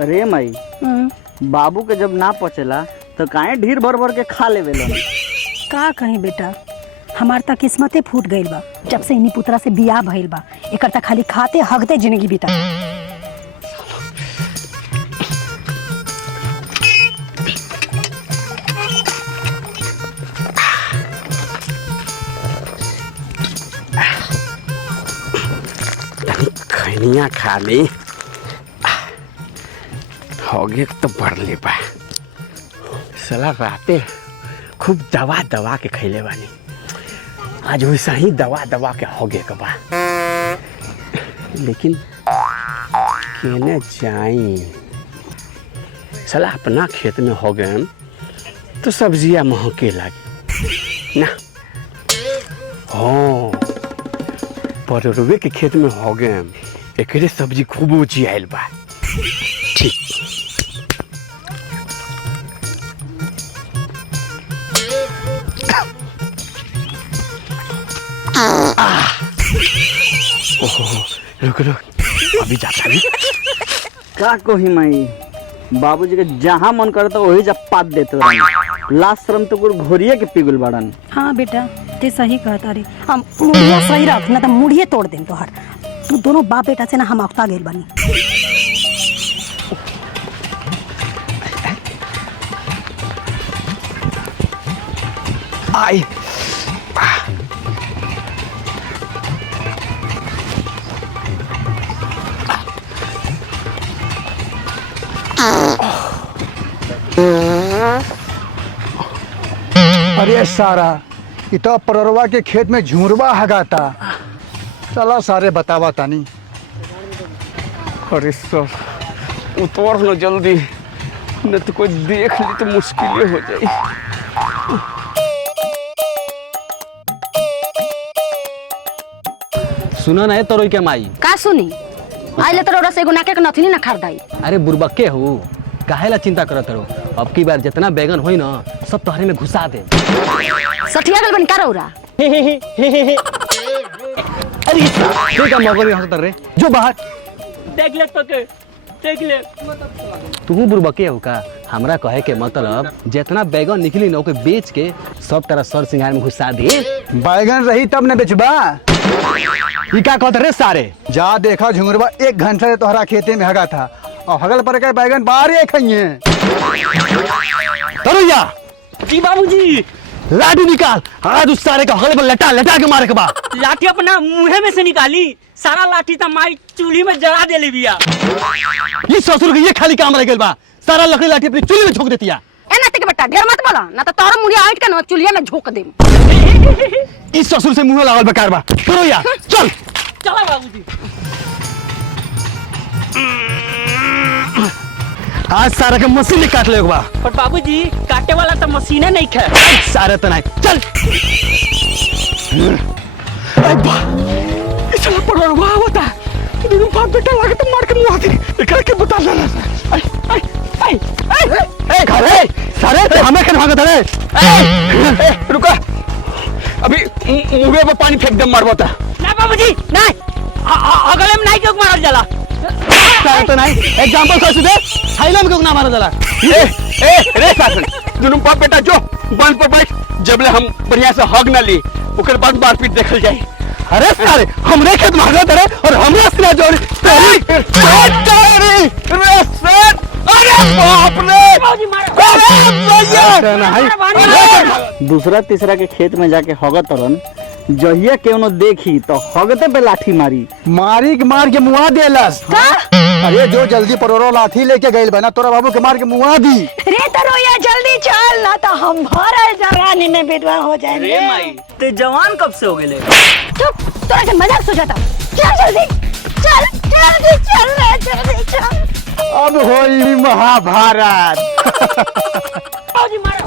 अरे माई, बाबू के जब ना पचेला तो काहे ढीर भर भर के खा लेवे लन। का कहीं बेटा, हमार त किस्मते फूट गइल बा। जब से इन्हीं पुतरा से बियाह भइल बा, एकर त खाली खाते हगते जिंदगी बीता। खैनिया खा ली होगे तो बढ़ ले बा। साला राते खूब दवा दवा के खैले बानी, आज वैसा ही दवा दवा के होगे के बा। लेकिन केने जाई, साला अपना खेत में हो गए तो सब्जियां महके लागी ना। हाँ, पररुए के खेत में हो गए, एकरे सब्जी खूब ऊंची आयल बा। ठीक रुक रुक, अभी जाता नहीं। का कोही माई, बाबूजी के जहाँ मन करता वही जब पात देते रहन। लास्ट शर्म तो कुछ घोरिए के पिघल बाड़न। हाँ बेटा, ते सही कहता रे। हम मुड़िया सही रख ना तो मुड़िए तोड़ देम तोहर। तू दोनों बाप बेटा से ना हम अक्ता गेल बानी। आई अरे सारा इतना पररवा के खेत में झुरवा हगाता। चला सारे बतावा तानी। अरे सर उतर ना जल्दी, न तो कोई देख ली तो मुश्किल हो जाए। सुना ना है तोरो के माई का सुनी? आइले तोरा से एगो नाके के नथनी ना खरीदाई। अरे बुरबक्के हो, काहेला चिंता करत रहो। अब की बार जितना बैगन होई ना सब तोहरे में घुसा दे। सठिया गल बन का रौरा। अरे ये का मगर में हंसत रे, जो बाहर देख ले तो के देख ले। तू बुरबक्के हो का? हमरा कहे के मतलब जितना बैगन निकली ना ओके बेच के सब तरह सर सिंगार में घुसा दे। बैगन रही तब न बेचबा। ये का कहत रे सारे? जा देखा झुंगरवा 1 घंटा से तोहरा खेते में हगा था और हगल पर के बैगन बाहर खाइए। तरुया जी बाबूजी, लाठी निकाल, आज उस सारे का हगल पर लटा लटा के मारे के बा। लाठी अपना मुंह में से निकाली, सारा लाठी तो माई चूल्ही में जला दे लिया। ये ससुर के ये खाली काम रह गेल बा, सारा लकड़ी लाठी अपनी चूल्ही में झोंक देतिया। ए नाते के बेटा ढेर मत बोला ना तो तोर मुड़िया आइट के ना चुलिया में झोंक देम। इस ससुर से मुंह लागल बेकार बा। तरुया चल चला बाबूजी। आज सारा के मशीन ने काट ले बा। पर बाबूजी काटे वाला तो मशीने नहीं खे। सारे तो नहीं चल। चला पड़ा वाह होता दोनों बाप बेटा लाके तो मार के मुंह आती इकड़ के बता देना। आई आई आई आई ए घरे सारे हमें के भागत रे। ए रुको, अभी मुंह में पानी फेंक दे मार बता। ना बाबूजी नहीं, अगले में नहीं क्यों मार जाला। सारे तो नहीं एग्जांपल सोच दे, थाईलैंड में क्यों ना मारा जाला। ए ए रे सासन, दोनों बाप बेटा जो बंद पर बैठ, जबले हम बढ़िया से हग ना ली ओकर बाद मारपीट देखल जाए। अरे सारे हमरे खेत भागत रे और हमरा सिरा जोड़ी तेरी तेरी रेस्पेक्ट। अरे बाप रे, बाबूजी मार। दूसरा तीसरा के खेत में जाके हगत रहन, जहिया केनो देखी तो हगते पे लाठी मारी। मारी के मार के मुआ देलस। अरे जो जल्दी परोरो लाठी लेके गइल बना तोरा बाबू के मार के मुआ दी। रे तरोया जल्दी चल ना तो हम भरल जवानी में विधवा हो जाएंगे। अरे माई, ते जवान कब से हो गेले? चुप, तोरा के मजाक सोचता। चल जल्दी चल, जल्दी चल रे, जल्दी चल। अब होली महाभारत। बाबूजी मार।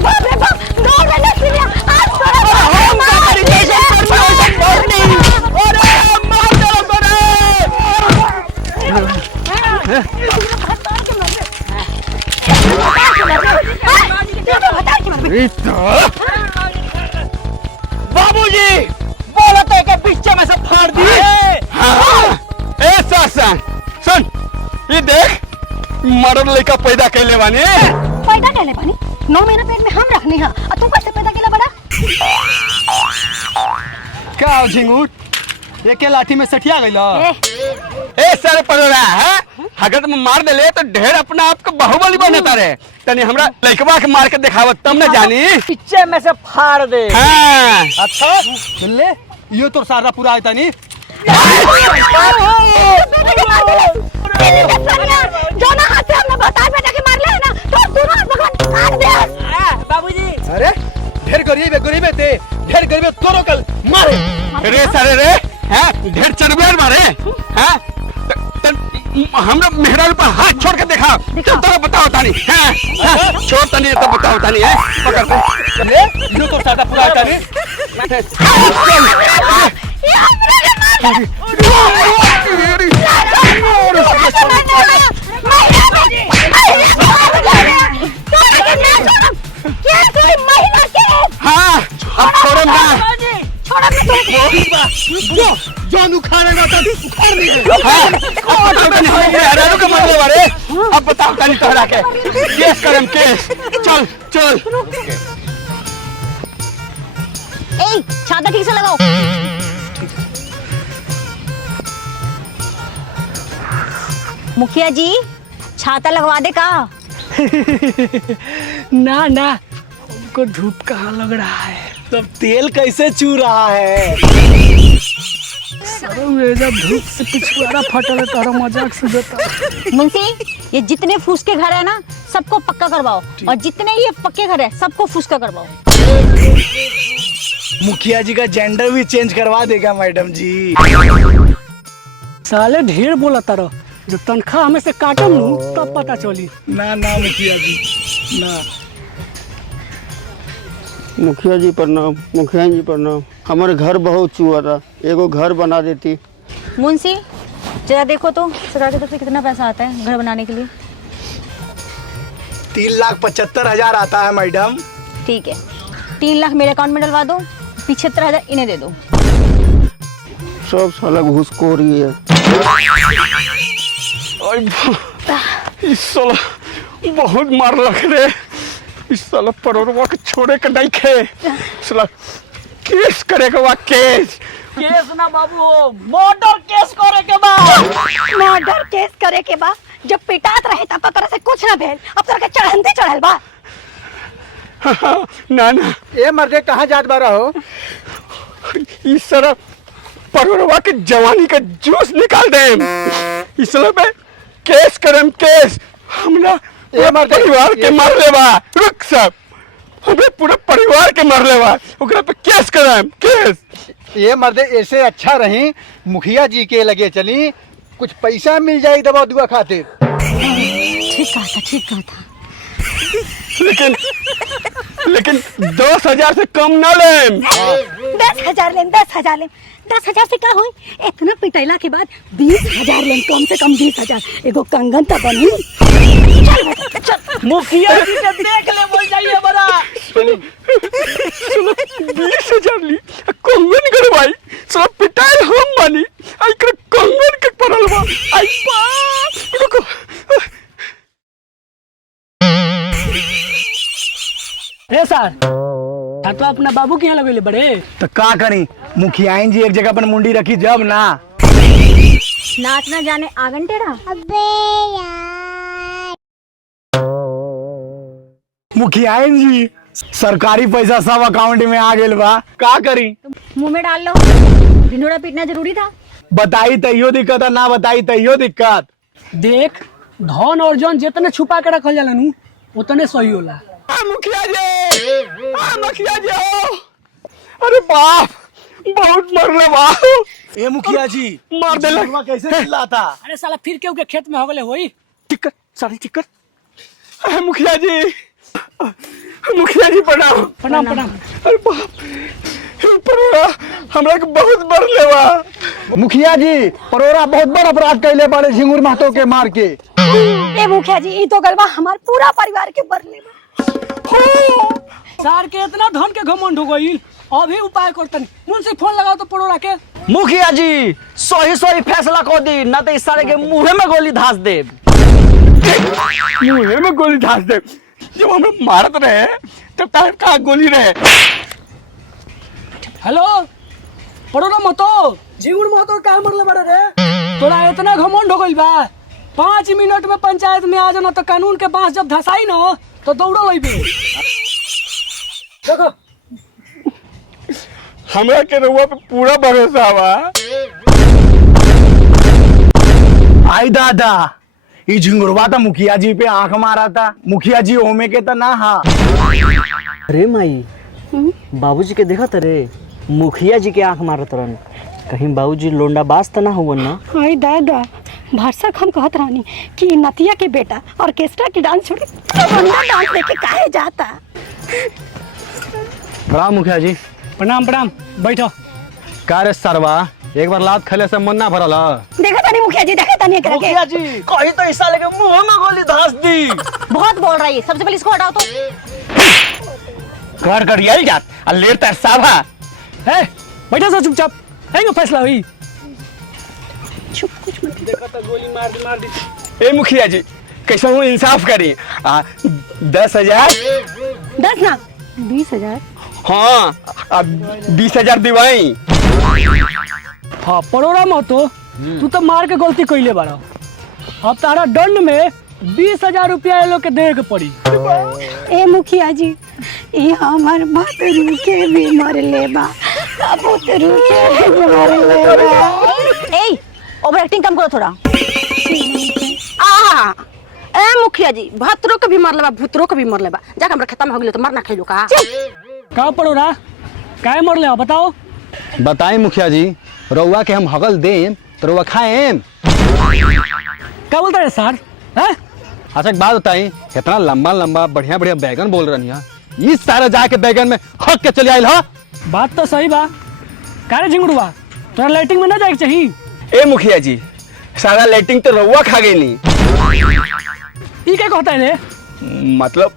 बाप रे बाप, दौड़ रे नसिया, आज तोरा हम मार दे। बाबूजी बोला तो के पीछे में से फाड़ दी। हाँ ए सासन सुन, ये देख मरद लड़का पैदा कैले बानी। पैदा कैले बानी 9 महीना पेट में हम रखनी है और तू कैसे पैदा केला बड़ा? क्या हो झिंगूट एके लाठी में सठिया गइला। ए सारे परोरा है अगर तुम मार देले तो ढेर अपना आप को बाहुबली बनता रे। तनी हमरा लड़कवा के मार के दिखावत तब न जानी। पीछे में से फाड़ दे। हाँ अच्छा सुन ले यो तो सारा पूरा आयता नहीं। जो ना हाथ से हमने बता बेटा के मार ले ना तो दोनों भगवान काट दे। बाबूजी अरे ढेर गरीब है ते ढेर गरीब है तोरो कल मारे रे सारे रे हैं ढेर चरबेर मारे हैं हमरा मेहरारू पर हाथ छोड़ के देखा तो तोरा बताओ तानी हैं छोड़ तनी तो बताओ तानी है पकड़ ले यो तो सारा पूरा आयता नहीं। हाँ अब छोड़ो ना जान उखाड़ेगा तो उखाड़ नहीं मेहरारू के मरने वाले। अब बताओ तानी तोहरा के केस करम केस। चल चल ए छाता ठीक से लगाओ। मुखिया जी छाता लगवा दे का? ना ना हमको धूप कहाँ लग रहा है। तब तेल कैसे चू रहा है? जब धूप से पिछवाड़ा फटल है तारा मजाक से देता। मुंशी ये जितने फूस के घर है ना सबको पक्का करवाओ और जितने ये पक्के घर है सबको फूसका करवाओ। मुखिया जी का जेंडर भी चेंज करवा देगा मैडम जी। साले ढेर बोला तारा जो तनख्वाह हमें से काटम नू तब पता चली। ना ना मुखिया जी ना। मुखिया जी प्रणाम। मुखिया जी प्रणाम। हमारे घर बहुत चूहा था, एगो घर बना देती। मुंशी जरा देखो तो सरकार की तरफ से कितना पैसा आता है घर बनाने के लिए? 3,75,000 आता है मैडम। ठीक है 3 लाख मेरे अकाउंट में डलवा दो, 75,000 इन्हें दे दो। सब साला घूसखोरी है। इस साला बहुत मार लग रे। इस साला परोरवा के छोड़े के नहीं खे। साला केस करेगा वा केस। केस ना बाबू मर्डर केस करे के बा। मर्डर केस करे के बा जब पिटात रहे तब तो तरह से कुछ ना भेल अब तरह के चढ़ंते चढ़ल बा। ना ना ए मर्दे कहाँ जात बारा हो? इस साला परोरवा के जवानी का जूस निकाल दे। इस साला पे केस करम केस। हमरा ए मर्दे परिवार के मार लेवा। रुक सब हमें पूरा परिवार के मार लेवा ओकरा पे केस करम केस। ये मर्दे ऐसे अच्छा रही मुखिया जी के लगे चली कुछ पैसा मिल जाए दवा दुआ खातिर। ठीक कहा था। लेकिन 10,000 से कम ना लेम। 10,000 लें 10,000 से क्या हुई? इतना पिटैला के बाद 20,000 लें कम से कम 20,000 एगो कंगन तो बनी। चल बेटा चल। मुखिया जी से देख ले बोल जाइए बड़ा। 20,000 ली कंगन करवाई सब पिटाइल हम बानी। आई कर कंगन के परल बा। आई बा रुको ए सर तो अपना बाबू के यहाँ लगेले बड़े। तो का करी मुखियाइन जी एक जगह पर मुंडी रखी जब ना नाच ना जाने आंगन टेढ़ा। मुखियाइन जी सरकारी पैसा सब अकाउंट में आ गेल बा का करी? मुंह में डाल लो। ढिंडोरा पीटना जरूरी था? बताई तैयो दिक्कत है ना बताई तैयो दिक्कत। देख धन और जन जितने छुपा के रखल जाला नू उतने सही होला। मुखिया जी हो। अरे बाप बहुत मरले बा। ए मुखिया जी मार देला कैसे चिल्लाता? अरे साला फिर केहू के खेत में हो गले होई। टिकट सारी टिकट। मुखिया जी प्रणाम। प्रणाम। अरे बाप परोरा हमरा के बहुत मरले बा। मुखिया जी परोरा बहुत बड़ा अपराध कैले बड़े झिंगुर महतो के मार के। ए मुखिया जी ई तो गलबा हमार पूरा परिवार के बरले बा। सार के इतना धन के घमंड हो गई। अभी उपाय करतन मुंशी फोन लगाओ तो परोरा के। मुखिया जी सही फैसला कर दी ना तो इस सारे के मुंह में गोली धास दे। मुंह में गोली धास दे। जब हम मारत रहे तब तार का गोली रहे। हेलो परोरा मतो जीउर मतो का मरले बारे रे। तोरा इतना घमंड हो गइल बा 5 मिनट में पंचायत में आ जाना तो कानून के बांस जब धसाई न तो दौड़ो लइबे। देखो हमरा के रउआ पे पूरा भरोसा बा। आई दादा ई झिंगुरवा तो मुखिया जी पे आंख मारा था। मुखिया जी ओमे के तो ना हा। अरे माई बाबूजी के देखत रे मुखिया जी के आंख मारत रहन। कहीं बाबूजी लोंडा बाज तो ना हुवन ना। हाय दादा भरसक हम कहत रहनी कि नतिया के बेटा ऑर्केस्ट्रा की डांस छोड़ तमन्ना डांस देखे काहे जाता। प्रणाम मुखिया जी। प्रणाम प्रणाम बैठो। का रे सरवा एक बार लात खले से मन ना भरल ह? देखा तानी मुखिया जी देखा तानी एकरा के। जी कहीं तो ऐसा लगे मुंह में गोली धास दी। बहुत बोल रही है सबसे पहले इसको हटाओ तो। घर घर यही जात आ लेर तार साभा। ए बैठो सा चुपचाप हैंगे फैसला हुई। चुप कुछ मत। देखा तो गोली मार दी। ए मुखिया जी कैसे हूँ इंसाफ करी। 10,000 10 ना 20,000। हाँ अब 20,000 दिवाई। हाँ परोरा मतो तू तो मार के गलती कइले बारा। अब तारा दंड में 20,000 रुपया लोग के दे के पड़ी। ए मुखिया जी ये हमार भतरू के भी मर लेबा भतरू के भी मर लेबा। ए ओवर एक्टिंग कम करो थोड़ा। आ ए मुखिया जी भतरो के भी मर लेबा भूतरो के भी मर लेबा। जाके हमरा खत्म हो गेलो तो मरना खइलो का। का परोरा काहे मरले हो बताओ। बताएं मुखिया जी रउआ के हम हगल देम तो रउआ खाएम। क्या बोलता है सर हैं? अच्छा एक बात बताई इतना लंबा लंबा बढ़िया बढ़िया बैगन बोल रही है इस सारा जाके बैगन में हक के चले आइल ह। बात तो सही बा। कारे झिंगुरवा तोरा लाइटिंग में ना जाए चाहिए। ए मुखिया जी सारा लाइटिंग तो रउआ खा गई नी। ई क्या कहता है रे? मतलब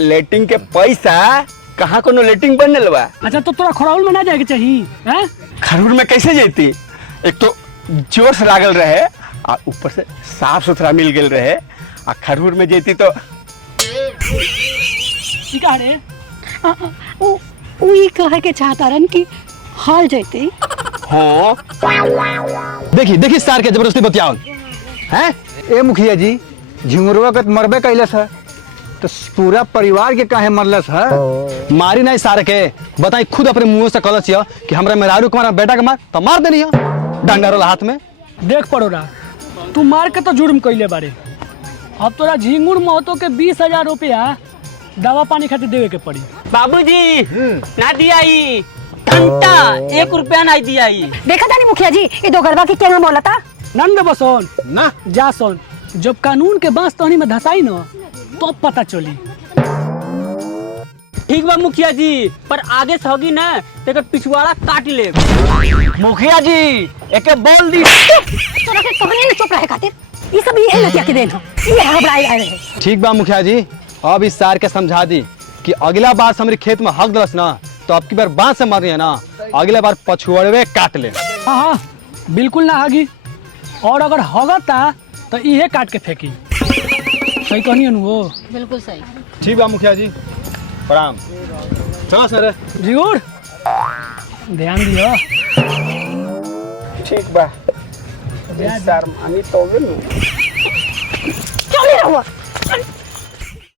लाइटिंग के पैसा कहाँ कोनो लाइटिंग बनल बा। अच्छा तो तोरा खोराउल में ना जाए चाहिए हैं? खरूर में कैसे जैती। एक तो जोर से लागल रहे और ऊपर से साफ सुथरा मिल गेल रहे आ खरूर में जैती तो ई का रे? उ ई कहे के चाहता रन कि हाल जैते। हाँ देखी देखी सार के जबरदस्ती बतियाओ हैं। ए मुखिया जी झिंगुरवा के तो मरबे कैलस है तो पूरा परिवार के काहे मरलस है। मारी नहीं सार के बताई खुद अपने मुंह से कलस कि हमरा मेहरारू के मारा बेटा के मार तो मार देनी डंडा रोला हाथ में। देख पड़ोरा तू मार के तो जुर्म कइले बारे। अब तोरा झिंगुर महतो के 20,000 रुपया दवा पानी खातिर देवे के पड़ी। बाबूजी ना दिया ई घंटा 1 रुपया ना दिया ई। देखा तानी मुखिया जी ये दो गरबा के क्या बोला था। नंद बसोन ना जा सोन जब कानून के बांस तहनी में धसाई न तो पता चली। ठीक बा मुखिया जी पर आगे से होगी ना तेकर पिछवाड़ा काट ले। मुखिया जी एके बोल दी। तोरा के कहने न चुप रहे खातिर ये सब ये नतिया के देन ये घबराई रहे। ठीक बा मुखिया जी अब इस सार के समझा दी कि अगला बार से हमारे खेत में हक दलस ना तो अब की बार बांस से मर रही है ना अगले बार पछुआड़वे काट ले। हाँ हाँ बिल्कुल ना हागी और अगर होगता तो इहे काट के फेंकी। सही कहनी वो बिल्कुल सही। ठीक बा मुखिया जी प्रणाम। चलो सर जिगुर ध्यान दियो। ठीक बा। मानी तो